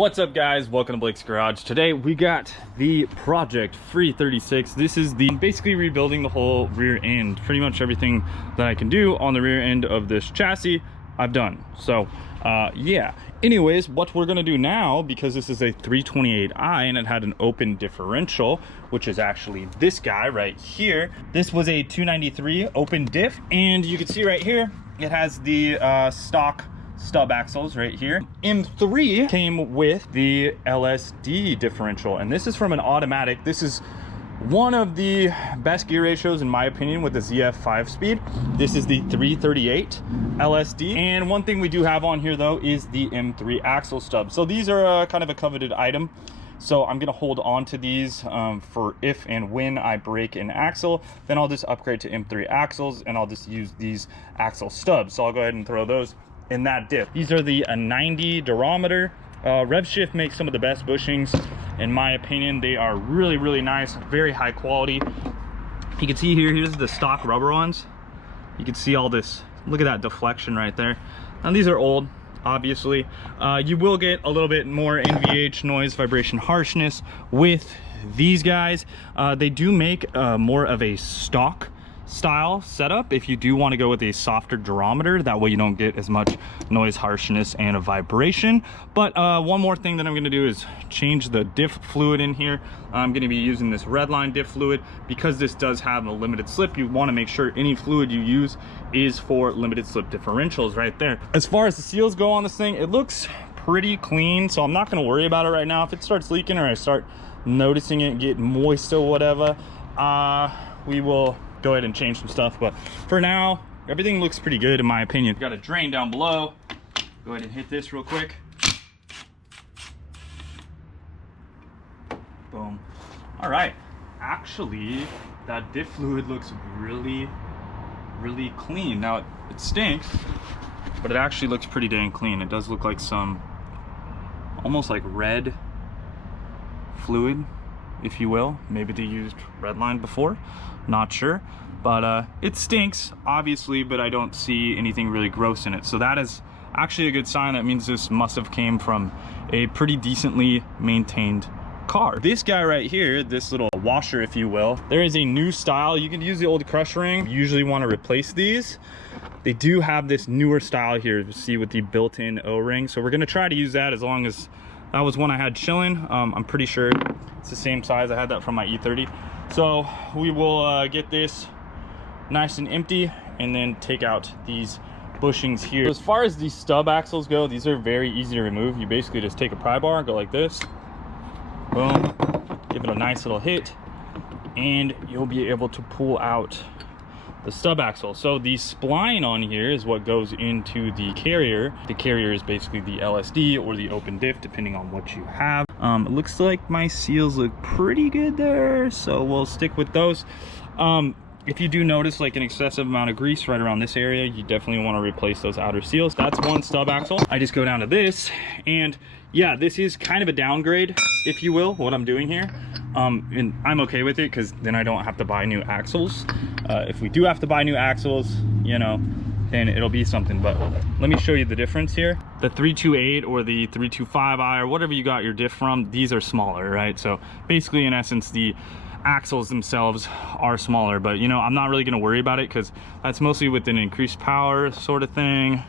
What's up, guys? Welcome to Blake's Garage. Today we got the Project Free 36. This is the basically rebuilding the whole rear end. Pretty much everything that I can do on the rear end of this chassis I've done. So yeah, anyways, what we're gonna do now, because this is a 328i and it had an open differential, which is actually this guy right here. This was a 293 open diff, and you can see right here it has the stock stub axles right here. M3 came with the LSD differential, and this is from an automatic. This is one of the best gear ratios in my opinion with the ZF 5-speed. This is the 338 LSD, and one thing we do have on here though is the M3 axle stub. So these are kind of a coveted item, so I'm gonna hold on to these for if and when I break an axle. Then I'll just upgrade to M3 axles and I'll just use these axle stubs. So I'll go ahead and throw those in that diff. These are the 90 durometer. RevShift makes some of the best bushings in my opinion. They are really nice, very high quality. You can see here's the stock rubber ones. You can see all this, look at that deflection right there. Now these are old, obviously. You will get a little bit more NVH, noise, vibration, harshness with these guys. They do make more of a stock style setup if you do want to go with a softer durometer. That way you don't get as much noise, harshness, and a vibration. But one more thing that I'm going to do is change the diff fluid in here. I'm going to be using this Redline diff fluid because this does have a limited slip. You want to make sure any fluid you use is for limited slip differentials right there. As far as the seals go on this thing, it looks pretty clean, so I'm not going to worry about it right now. If it starts leaking or I start noticing it get moist or whatever, we will go ahead and change some stuff. But for now, everything looks pretty good in my opinion. Got a drain down below. Go ahead and hit this real quick. Boom. All right, actually that diff fluid looks really clean. Now it stinks, but it actually looks pretty dang clean. It does look like some almost like red fluid, if you will. Maybe they used Redline before, not sure. But it stinks obviously, but I don't see anything really gross in it, so that is actually a good sign. That means this must have came from a pretty decently maintained car. This guy right here, this little washer, if you will, there is a new style. You can use the old crush ring. You usually want to replace these. They do have this newer style here, see, with the built-in O-ring. So we're gonna try to use that, as long as that was one I had chilling. I'm pretty sure it's the same size. I had that from my E30. So we will get this nice and empty and then take out these bushings here. As far as these stub axles go, these are very easy to remove. You basically just take a pry bar, go like this, boom, give it a nice little hit, and you'll be able to pull out the stub axle. So the spline on here is what goes into the carrier. The carrier is basically the LSD or the open diff, depending on what you have. It looks like my seals look pretty good there, so we'll stick with those. If you do notice like an excessive amount of grease right around this area, you definitely want to replace those outer seals. That's one stub axle. I just go down to this, and yeah, this is kind of a downgrade, if you will, what I'm doing here. And I'm okay with it because then I don't have to buy new axles. If we do have to buy new axles, you know, then it'll be something. But let me show you the difference here. The 328 or the 325i or whatever you got your diff from, these are smaller, right? So basically, in essence, the axles themselves are smaller, but you know, I'm not really going to worry about it because that's mostly with an increased power sort of thing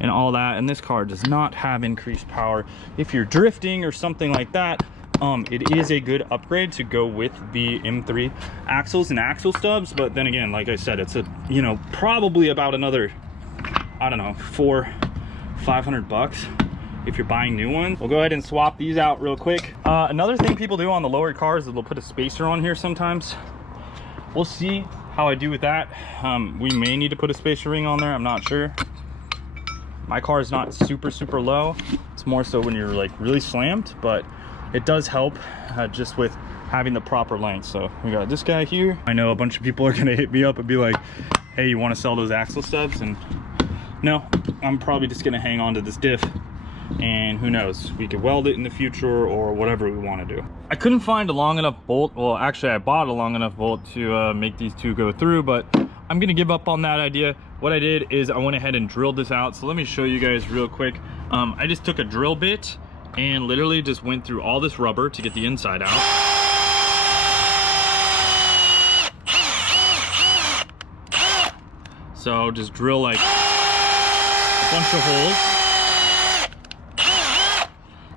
and all that. And this car does not have increased power. If you're drifting or something like that, it is a good upgrade to go with the M3 axles and axle stubs. But then again, like I said, it's a, you know, probably about another, I don't know, $400-500 bucks if you're buying new ones. We'll go ahead and swap these out real quick. Another thing people do on the lower cars is they'll put a spacer on here sometimes. We'll see how I do with that. We may need to put a spacer ring on there, I'm not sure. My car is not super low. It's more so when you're like really slammed, but it does help just with having the proper length. So we got this guy here. I know a bunch of people are gonna hit me up and be like, hey, you wanna sell those axle stubs? And no, I'm probably just gonna hang on to this diff, and who knows, we could weld it in the future or whatever we want to do. I couldn't find a long enough bolt. Well, actually I bought a long enough bolt to make these two go through, but I'm gonna give up on that idea. What I did is I went ahead and drilled this out. So let me show you guys real quick. I just took a drill bit and literally just went through all this rubber to get the inside out. So just drill like a bunch of holes.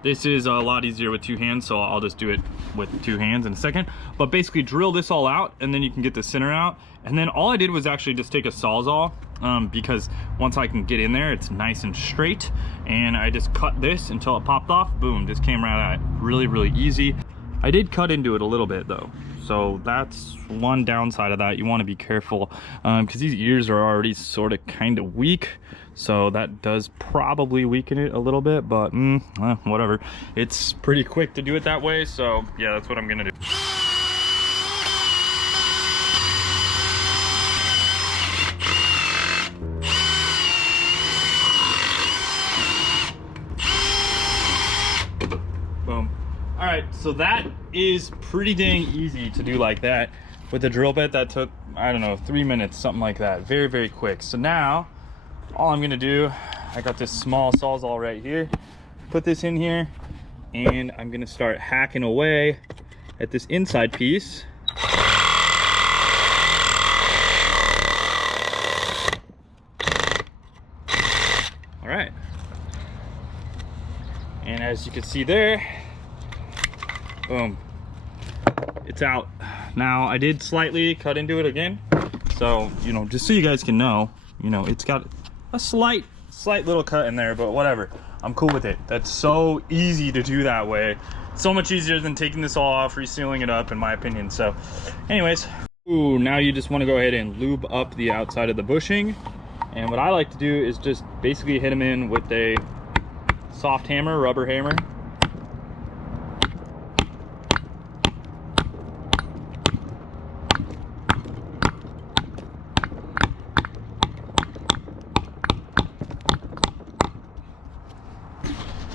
This is a lot easier with two hands, so I'll just do it with two hands in a second. But basically drill this all out, and then you can get the center out. And then all I did was actually just take a Sawzall, because once I can get in there, it's nice and straight. And I just cut this until it popped off. Boom, just came right out. Really, really easy. I did cut into it a little bit though. So that's one downside of that. You want to be careful, because these ears are already sort of kind of weak. So that does probably weaken it a little bit, but whatever. It's pretty quick to do it that way, so yeah, that's what I'm gonna do. Boom. All right, so that is pretty dang easy to do like that. With the drill bit, that took, I don't know, 3 minutes, something like that. Very, very quick. So now, all I'm gonna do, I got this small Sawzall right here, put this in here, and I'm gonna start hacking away at this inside piece. All right. And as you can see there, boom, it's out. Now I did slightly cut into it again. So, you know, just so you guys can know, you know, it's got a slight little cut in there, but whatever, I'm cool with it. That's so easy to do that way. So much easier than taking this all off, resealing it up, in my opinion. So anyways, ooh, now you just want to go ahead and lube up the outside of the bushing. And what I like to do is just basically hit them in with a soft hammer, rubber hammer.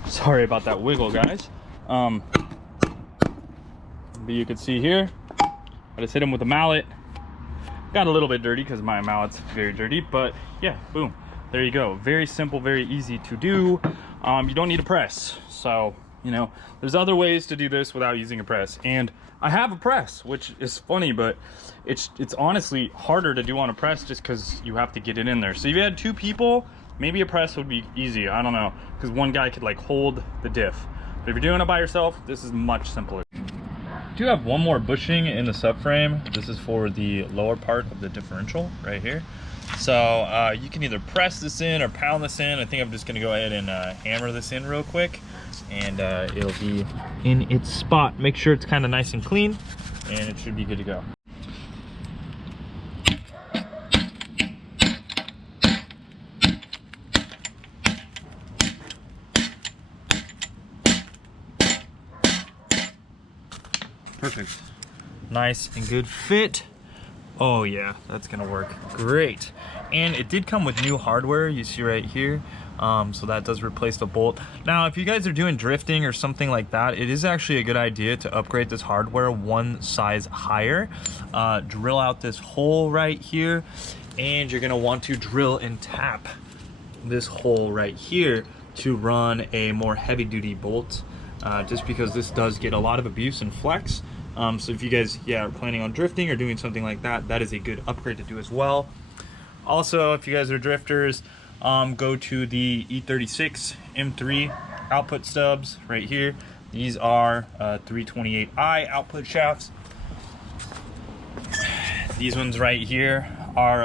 Sorry about that wiggle, guys. But you can see here, I just hit him with a mallet. Got a little bit dirty because my mallet's very dirty, but yeah, boom, there you go. Very simple, very easy to do. You don't need a press, so you know there's other ways to do this without using a press. And I have a press, which is funny, but it's honestly harder to do on a press just because you have to get it in there. So if you had two people, maybe a press would be easy, I don't know, because one guy could like hold the diff. But if you're doing it by yourself, this is much simpler. I do have one more bushing in the subframe. This is for the lower part of the differential right here. So you can either press this in or pound this in. I think I'm just gonna go ahead and hammer this in real quick, and it'll be in its spot. Make sure it's kind of nice and clean, and it should be good to go. Perfect. Nice and good fit. Oh yeah, that's gonna work great. And it did come with new hardware, you see right here. So that does replace the bolt. Now, if you guys are doing drifting or something like that, it is actually a good idea to upgrade this hardware one size higher. Drill out this hole right here, and you're gonna want to drill and tap this hole right here to run a more heavy duty bolt. Just because this does get a lot of abuse and flex. So if you guys are planning on drifting or doing something like that, that is a good upgrade to do as well. Also, if you guys are drifters, go to the E36 M3 Output Stubs right here. These are 328i output shafts. These ones right here are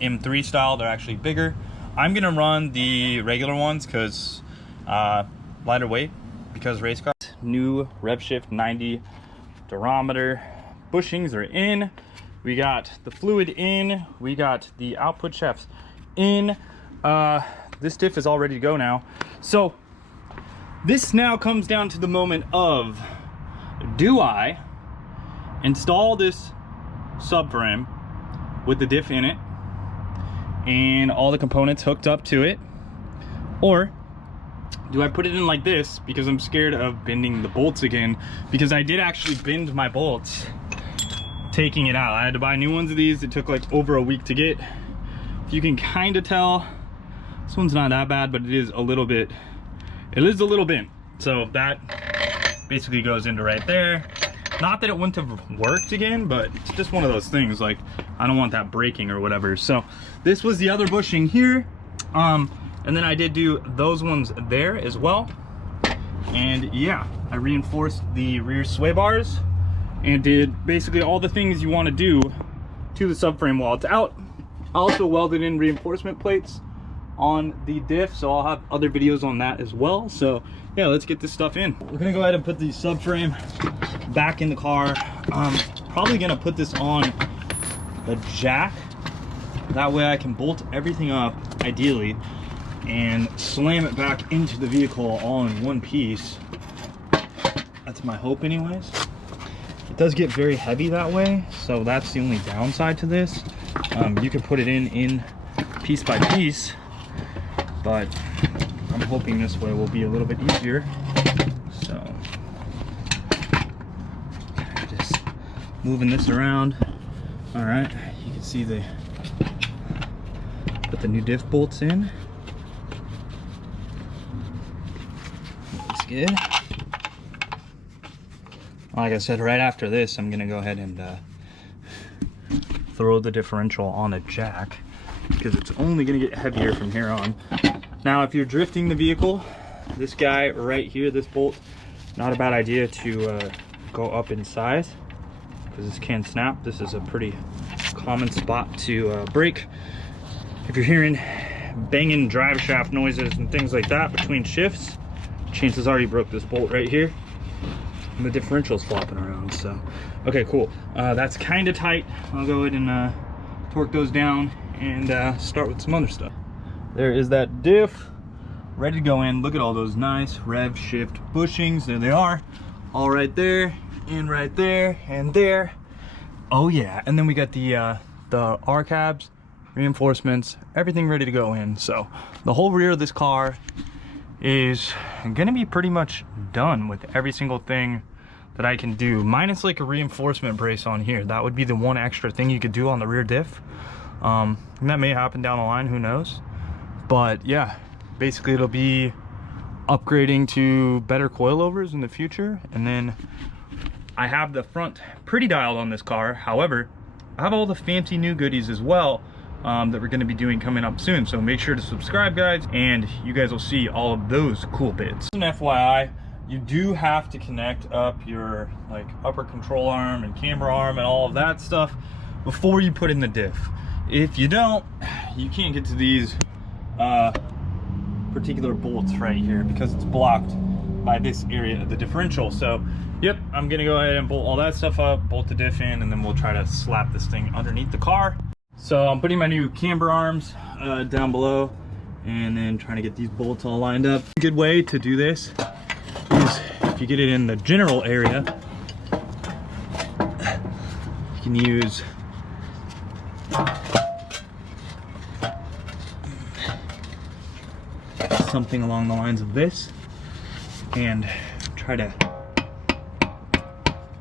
M3 style. They're actually bigger. I'm gonna run the regular ones because lighter weight, because race cars. New RevShift 90 durometer bushings are in. We got the fluid in. We got the output shafts in. This diff is all ready to go now. So this now comes down to the moment of, do I install this subframe with the diff in it and all the components hooked up to it, or do I put it in like this because I'm scared of bending the bolts again, because I did actually bend my bolts taking it out. I had to buy new ones of these. It took like over a week to get. If you can kind of tell, this one's not that bad, but it is a little bit bent. So that basically goes into right there. Not that it wouldn't have worked again, but it's just one of those things, like I don't want that breaking or whatever. So this was the other bushing here. And then I did do those ones there as well. And yeah, I reinforced the rear sway bars and did basically all the things you want to do to the subframe while it's out. I also welded in reinforcement plates on the diff, so I'll have other videos on that as well. So yeah, let's get this stuff in. We're gonna go ahead and put the subframe back in the car. Probably gonna put this on a jack. That way I can bolt everything up, ideally, and slam it back into the vehicle all in one piece. That's my hope anyways. It does get very heavy that way, so that's the only downside to this. You can put it in piece by piece, but I'm hoping this way will be a little bit easier. So just moving this around. All right, you can see put the new diff bolts in. Looks good. Like I said, right after this, I'm gonna go ahead and throw the differential on a jack, because it's only gonna get heavier from here on. Now, if you're drifting the vehicle, this guy right here, this bolt, not a bad idea to go up in size, because this can snap. This is a pretty common spot to break. If you're hearing banging drive shaft noises and things like that between shifts, chances are you broke this bolt right here. And the differential's flopping around. So okay, cool. That's kind of tight. I'll go ahead and torque those down and start with some other stuff. There is that diff ready to go in. Look at all those nice RevShift bushings. There they are, all right there and right there and there. Oh yeah, and then we got the R cabs, reinforcements, everything ready to go in. So the whole rear of this car is gonna be pretty much done with every single thing that I can do, minus like a reinforcement brace on here. That would be the one extra thing you could do on the rear diff. And that may happen down the line, who knows. But yeah, basically it'll be upgrading to better coilovers in the future. And then I have the front pretty dialed on this car. However, I have all the fancy new goodies as well that we're going to be doing coming up soon. So make sure to subscribe, guys, and you guys will see all of those cool bits. An FYI, you do have to connect up your like upper control arm and camber arm and all of that stuff before you put in the diff. If you don't, you can't get to these particular bolts right here because it's blocked by this area of the differential. So yep, I'm gonna go ahead and bolt all that stuff up, bolt the diff in, and then we'll try to slap this thing underneath the car. So I'm putting my new camber arms down below and then trying to get these bolts all lined up. A good way to do this is if you get it in the general area, you can use something along the lines of this and try to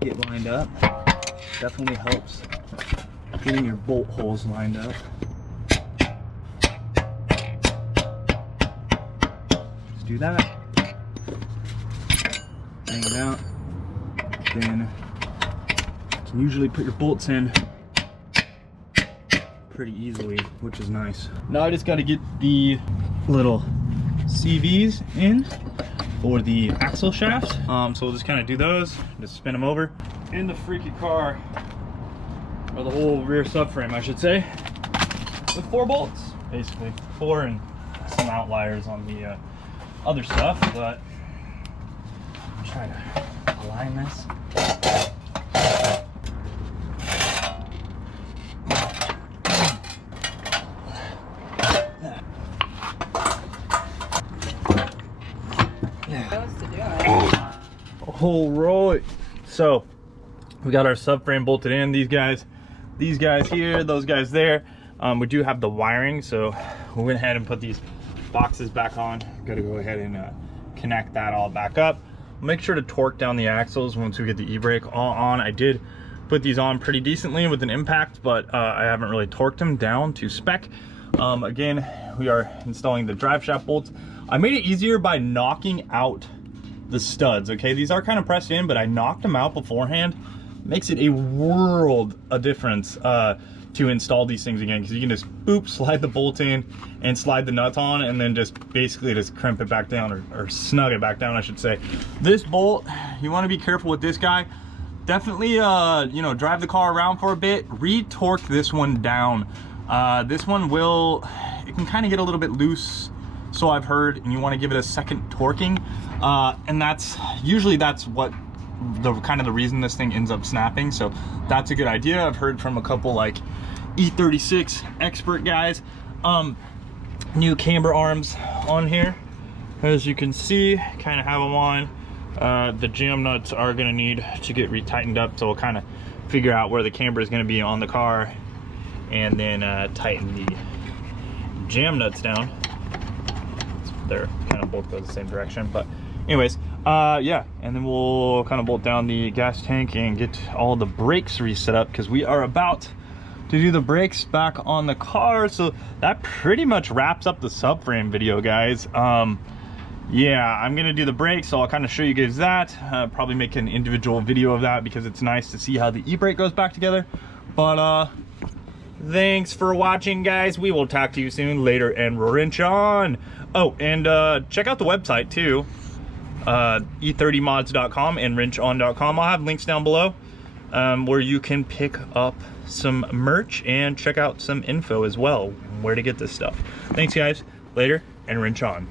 get lined up. Definitely helps getting your bolt holes lined up. Just do that. Hang it out. Then you can usually put your bolts in pretty easily, which is nice. Now I just got to get the little CVs in for the axle shafts. So we'll just kind of do those, just spin them over in the freaky car, or the whole rear subframe, I should say, with 4 bolts, basically 4 and some outliers on the other stuff. But I'm trying to align this. All right, so we got our subframe bolted in. These guys here, those guys there. We do have the wiring, so we went ahead and put these boxes back on. Got to go ahead and connect that all back up. Make sure to torque down the axles once we get the e-brake all on. I did put these on pretty decently with an impact, but I haven't really torqued them down to spec. Again, we are installing the drive shaft bolts. I made it easier by knocking out the studs, okay? These are kind of pressed in, but I knocked them out beforehand. Makes it a world of difference to install these things again, because you can just boop, slide the bolt in and slide the nuts on, and then just basically just crimp it back down, or snug it back down, I should say. This bolt, you want to be careful with this guy. Definitely, you know, drive the car around for a bit, re-torque this one down. This one it can kind of get a little bit loose, so I've heard, and you want to give it a second torquing, and that's what the reason this thing ends up snapping. So that's a good idea. I've heard from a couple like E36 expert guys. New camber arms on here, as you can see, kind of have them on. The jam nuts are going to need to get retightened up, so we'll kind of figure out where the camber is going to be on the car, and then tighten the jam nuts down. They're kind of both go the same direction, but anyways, yeah, and then we'll kind of bolt down the gas tank and get all the brakes reset up, because we are about to do the brakes back on the car. So that pretty much wraps up the subframe video, guys. Yeah, I'm gonna do the brakes, so I'll kind of show you guys that. Probably make an individual video of that, because it's nice to see how the e-brake goes back together. But thanks for watching, guys. We will talk to you soon. Later, and wrench on. Oh, and check out the website too, e30mods.com and wrenchon.com. I'll have links down below where you can pick up some merch and check out some info as well, where to get this stuff. Thanks, guys. Later, and wrench on.